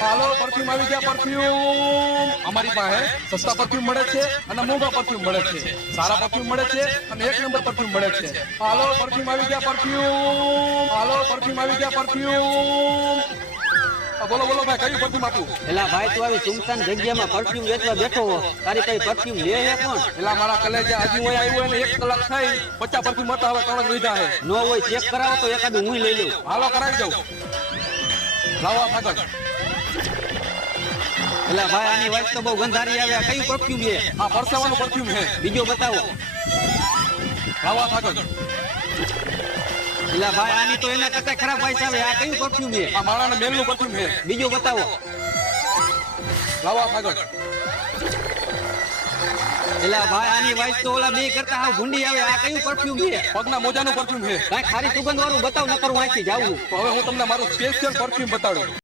હાલો perfume આવી ગયા perfume અમારી પાસે સસ્તા પરફ્યુમ મળે છે અને મોંઘા પરફ્યુમ મળે છે સારા પરફ્યુમ મળે છે અને એક નંબર પરફ્યુમ મળે છે હાલો પરફ્યુમ આવી ગયા પરફ્યુમ હાલો પરફ્યુમ આવી ગયા પરફ્યુમ બોલો બોલો ભાઈ કયું પરફ્યુમ આપું એલા ભાઈ તું આવી સુમસાન જગ્યામાં પરફ્યુમ વેચવા બેઠો હો તારી કઈ પરફ્યુમ લે હે કોણ એલા મારા કલેજે હજી હોય આવ્યો ને 1 કલાક થઈ 50 પરફ્યુમ હતા હવે 3 જ લીધા છે નો હોય ચેક કરાવો તો એકાદું હું લઈ લઉં હાલો કરાવી દઉં લાવો આગળ એલા ભાઈ આની વાત તો બહુ ગંધારી આવે આ કયું પરફ્યુમ છે આ પરસેવાનું પરફ્યુમ છે બીજો બતાવો લાવો આગળ એલા ભાઈ આની તો એના કરતા ખરાબ વાઇસ આવે આ કયું પરફ્યુમ છે આ માણાના મેલનું પરફ્યુમ છે બીજો બતાવો લાવો આગળ એલા ભાઈ આની વાઇસ તો ઓલા બે કરતા હાવ ભૂંડી આવે આ કયું પરફ્યુમ છે પગના મોજાનું પરફ્યુમ છે કાંઈ ખારી સુગંધ વાળું બતાવ નકર હું અહીંથી જાઉં તો હવે હું તમને મારું સ્પેશિયલ પરફ્યુમ બતાડું